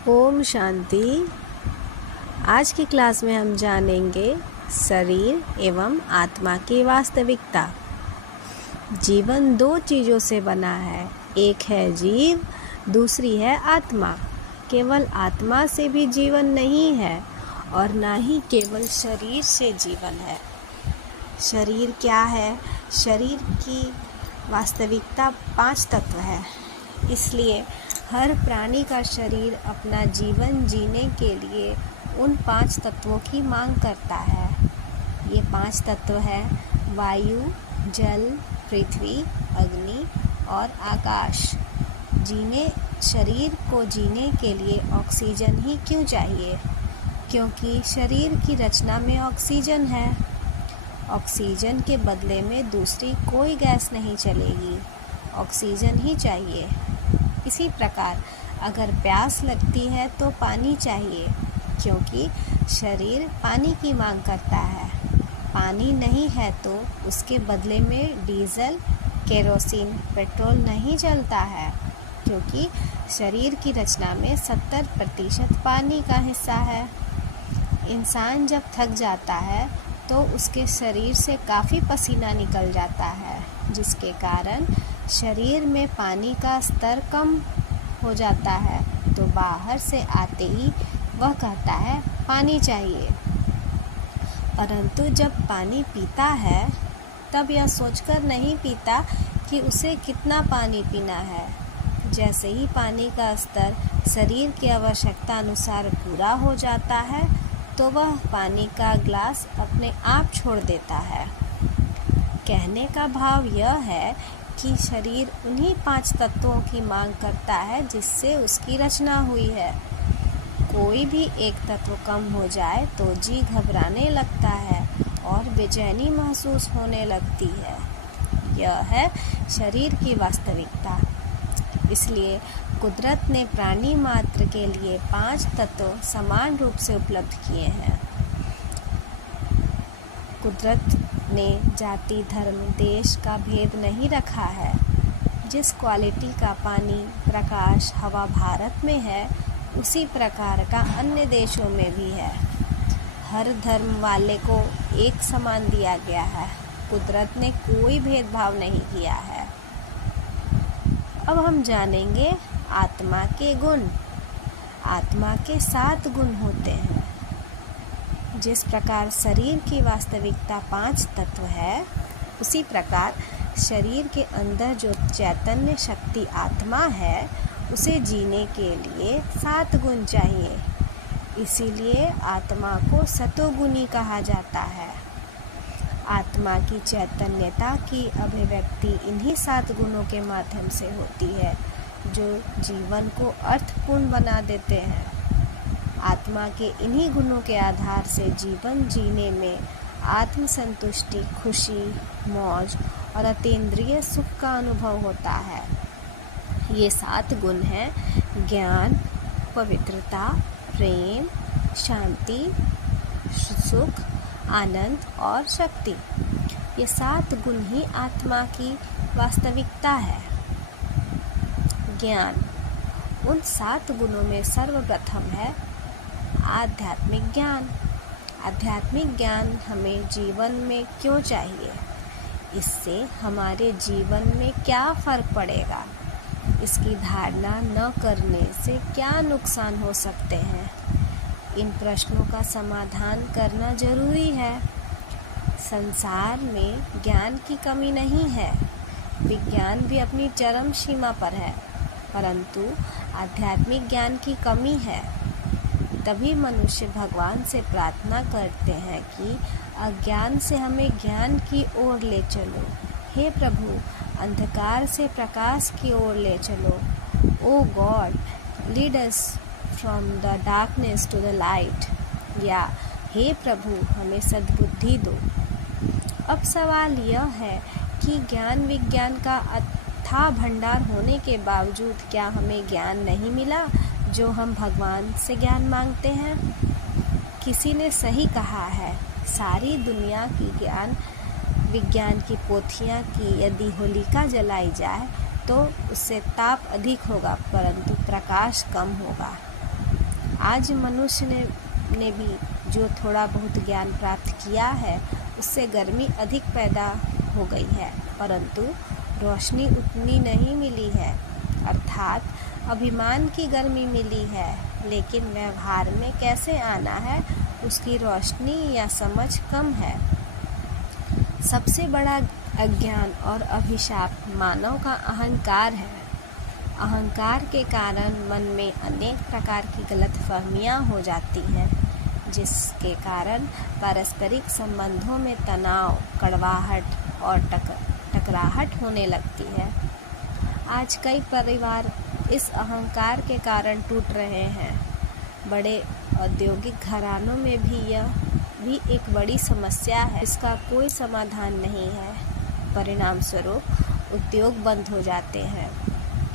ओम शांति। आज की क्लास में हम जानेंगे शरीर एवं आत्मा की वास्तविकता। जीवन दो चीज़ों से बना है, एक है जीव, दूसरी है आत्मा। केवल आत्मा से भी जीवन नहीं है और ना ही केवल शरीर से जीवन है। शरीर क्या है? शरीर की वास्तविकता 5 तत्व है। इसलिए हर प्राणी का शरीर अपना जीवन जीने के लिए उन 5 तत्वों की मांग करता है। ये 5 तत्व है वायु, जल, पृथ्वी, अग्नि और आकाश। शरीर को जीने के लिए ऑक्सीजन ही क्यों चाहिए? क्योंकि शरीर की रचना में ऑक्सीजन है। ऑक्सीजन के बदले में दूसरी कोई गैस नहीं चलेगी, ऑक्सीजन ही चाहिए। इसी प्रकार अगर प्यास लगती है तो पानी चाहिए, क्योंकि शरीर पानी की मांग करता है। पानी नहीं है तो उसके बदले में डीजल, केरोसिन, पेट्रोल नहीं चलता है, क्योंकि शरीर की रचना में 70% पानी का हिस्सा है। इंसान जब थक जाता है तो उसके शरीर से काफ़ी पसीना निकल जाता है, जिसके कारण शरीर में पानी का स्तर कम हो जाता है। तो बाहर से आते ही वह कहता है पानी चाहिए, परंतु जब पानी पीता है तब यह सोचकर नहीं पीता कि उसे कितना पानी पीना है। जैसे ही पानी का स्तर शरीर की आवश्यकता अनुसार पूरा हो जाता है तो वह पानी का ग्लास अपने आप छोड़ देता है। कहने का भाव यह है कि शरीर उन्हीं 5 तत्वों की मांग करता है जिससे उसकी रचना हुई है। कोई भी एक तत्व कम हो जाए तो जी घबराने लगता है और बेचैनी महसूस होने लगती है। यह है शरीर की वास्तविकता। इसलिए कुदरत ने प्राणी मात्र के लिए 5 तत्व समान रूप से उपलब्ध किए हैं। कुदरत ने जाति, धर्म, देश का भेद नहीं रखा है। जिस क्वालिटी का पानी, प्रकाश, हवा भारत में है, उसी प्रकार का अन्य देशों में भी है। हर धर्म वाले को एक समान दिया गया है। कुदरत ने कोई भेदभाव नहीं किया है। अब हम जानेंगे आत्मा के गुण। आत्मा के 7 गुण होते हैं। जिस प्रकार शरीर की वास्तविकता 5 तत्व है, उसी प्रकार शरीर के अंदर जो चैतन्य शक्ति आत्मा है, उसे जीने के लिए 7 गुण चाहिए। इसीलिए आत्मा को सतोगुणी कहा जाता है। आत्मा की चैतन्यता की अभिव्यक्ति इन्हीं 7 गुणों के माध्यम से होती है, जो जीवन को अर्थपूर्ण बना देते हैं। आत्मा के इन्हीं गुणों के आधार से जीवन जीने में आत्मसंतुष्टि, खुशी, मौज और अतीन्द्रिय सुख का अनुभव होता है। ये 7 गुण हैं ज्ञान, पवित्रता, प्रेम, शांति, सुख, आनंद और शक्ति। ये 7 गुण ही आत्मा की वास्तविकता है। ज्ञान। उन 7 गुणों में सर्वप्रथम है आध्यात्मिक ज्ञान। आध्यात्मिक ज्ञान हमें जीवन में क्यों चाहिए? इससे हमारे जीवन में क्या फ़र्क पड़ेगा? इसकी धारणा न करने से क्या नुकसान हो सकते हैं? इन प्रश्नों का समाधान करना जरूरी है। संसार में ज्ञान की कमी नहीं है। विज्ञान भी अपनी चरम सीमा पर है, परंतु आध्यात्मिक ज्ञान की कमी है। तभी मनुष्य भगवान से प्रार्थना करते हैं कि अज्ञान से हमें ज्ञान की ओर ले चलो। हे प्रभु, अंधकार से प्रकाश की ओर ले चलो। Oh God, lead us from the darkness to the light. या हे प्रभु, हमें सद्बुद्धि दो। अब सवाल यह है कि ज्ञान विज्ञान का अथाह भंडार होने के बावजूद क्या हमें ज्ञान नहीं मिला जो हम भगवान से ज्ञान मांगते हैं? किसी ने सही कहा है, सारी दुनिया की ज्ञान विज्ञान की पोथियाँ की यदि होलिका जलाई जाए तो उससे ताप अधिक होगा, परंतु प्रकाश कम होगा। आज मनुष्य ने भी जो थोड़ा बहुत ज्ञान प्राप्त किया है उससे गर्मी अधिक पैदा हो गई है, परंतु रोशनी उतनी नहीं मिली है। अर्थात अभिमान की गर्मी मिली है, लेकिन व्यवहार में कैसे आना है उसकी रोशनी या समझ कम है। सबसे बड़ा अज्ञान और अभिशाप मानव का अहंकार है। अहंकार के कारण मन में अनेक प्रकार की गलतफहमियां हो जाती हैं, जिसके कारण पारस्परिक संबंधों में तनाव, कड़वाहट और टकराहट होने लगती है। आज कई परिवार इस अहंकार के कारण टूट रहे हैं। बड़े औद्योगिक घरानों में भी यह भी एक बड़ी समस्या है, इसका कोई समाधान नहीं है। परिणाम स्वरूप उद्योग बंद हो जाते हैं।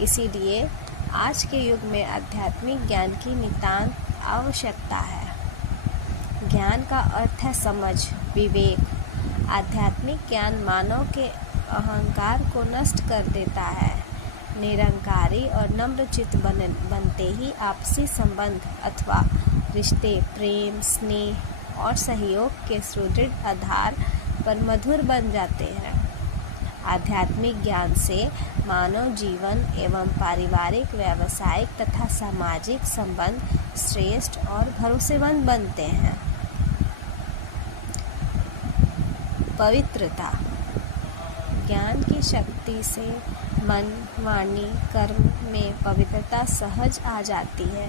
इसीलिए आज के युग में आध्यात्मिक ज्ञान की नितांत आवश्यकता है। ज्ञान का अर्थ है समझ, विवेक। आध्यात्मिक ज्ञान मानव के अहंकार को नष्ट कर देता है। निरंकारी और नम्रचित्त बनते ही आपसी संबंध अथवा रिश्ते प्रेम, स्नेह और सहयोग के सुदृढ़ आधार पर मधुर बन जाते हैं। आध्यात्मिक ज्ञान से मानव जीवन एवं पारिवारिक, व्यावसायिक तथा सामाजिक संबंध श्रेष्ठ और भरोसेमंद बनते हैं। पवित्रता। ज्ञान की शक्ति से मन, वाणी, कर्म में पवित्रता सहज आ जाती है।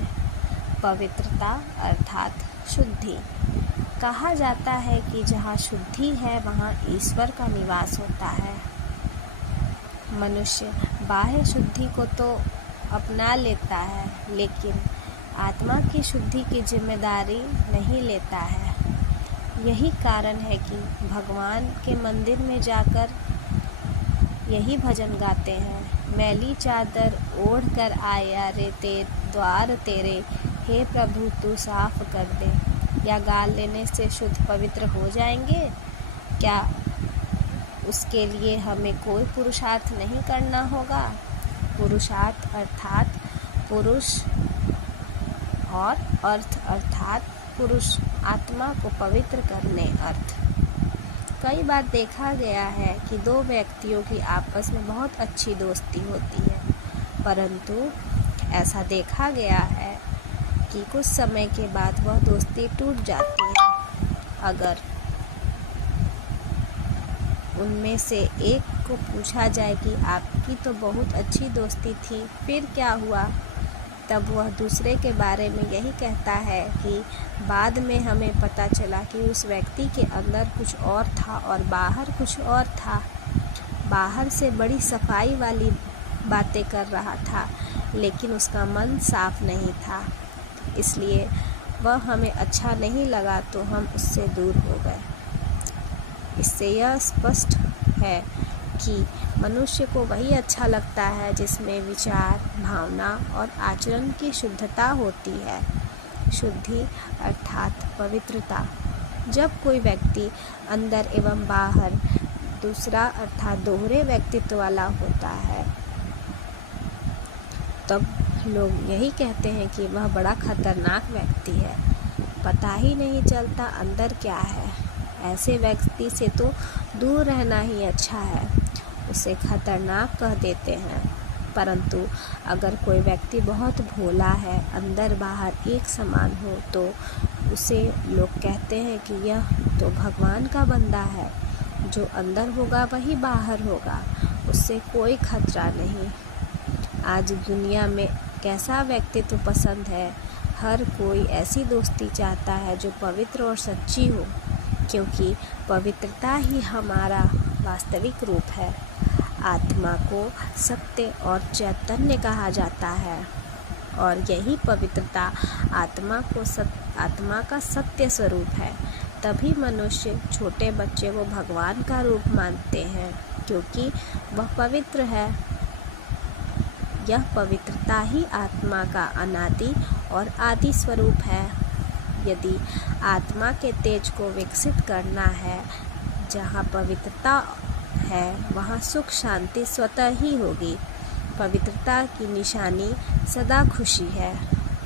पवित्रता अर्थात शुद्धि। कहा जाता है कि जहाँ शुद्धि है वहाँ ईश्वर का निवास होता है। मनुष्य बाह्य शुद्धि को तो अपना लेता है, लेकिन आत्मा की शुद्धि की जिम्मेदारी नहीं लेता है। यही कारण है कि भगवान के मंदिर में जाकर यही भजन गाते हैं। मैली चादर ओढ़ कर आया रे द्वार तेरे, हे प्रभु तू साफ कर दे। या गा लेने से शुद्ध पवित्र हो जाएंगे क्या? उसके लिए हमें कोई पुरुषार्थ नहीं करना होगा। पुरुषार्थ अर्थात पुरुष और अर्थ अर्थात पुरुष, आत्मा को पवित्र करने अर्थ। कई बार देखा गया है कि दो व्यक्तियों की आपस में बहुत अच्छी दोस्ती होती है, परंतु ऐसा देखा गया है कि कुछ समय के बाद वह दोस्ती टूट जाती है। अगर उनमें से एक को पूछा जाए कि आपकी तो बहुत अच्छी दोस्ती थी, फिर क्या हुआ? तब वह दूसरे के बारे में यही कहता है कि बाद में हमें पता चला कि उस व्यक्ति के अंदर कुछ और था और बाहर कुछ और था। बाहर से बड़ी सफाई वाली बातें कर रहा था, लेकिन उसका मन साफ नहीं था, इसलिए वह हमें अच्छा नहीं लगा तो हम उससे दूर हो गए। इससे यह स्पष्ट है कि मनुष्य को वही अच्छा लगता है जिसमें विचार, भावना और आचरण की शुद्धता होती है। शुद्धि अर्थात पवित्रता। जब कोई व्यक्ति अंदर एवं बाहर दूसरा अर्थात दोहरे व्यक्तित्व वाला होता है, तब लोग यही कहते हैं कि वह बड़ा खतरनाक व्यक्ति है, पता ही नहीं चलता अंदर क्या है। ऐसे व्यक्ति से तो दूर रहना ही अच्छा है, उसे खतरनाक कह देते हैं। परंतु अगर कोई व्यक्ति बहुत भोला है, अंदर बाहर एक समान हो, तो उसे लोग कहते हैं कि यह तो भगवान का बंदा है, जो अंदर होगा वही बाहर होगा, उससे कोई खतरा नहीं। आज दुनिया में कैसा व्यक्तित्व पसंद है? हर कोई ऐसी दोस्ती चाहता है जो पवित्र और सच्ची हो, क्योंकि पवित्रता ही हमारा वास्तविक रूप है। आत्मा को सत्य और चैतन्य कहा जाता है, और यही पवित्रता आत्मा का सत्य स्वरूप है। तभी मनुष्य छोटे बच्चे को भगवान का रूप मानते हैं, क्योंकि वह पवित्र है। यह पवित्रता ही आत्मा का अनादि और आदि स्वरूप है। यदि आत्मा के तेज को विकसित करना है, जहाँ पवित्रता है वहाँ सुख शांति स्वतः ही होगी। पवित्रता की निशानी सदा खुशी है।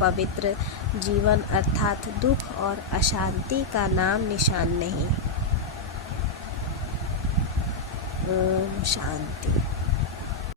पवित्र जीवन अर्थात दुख और अशांति का नाम निशान नहीं। ओम शांति।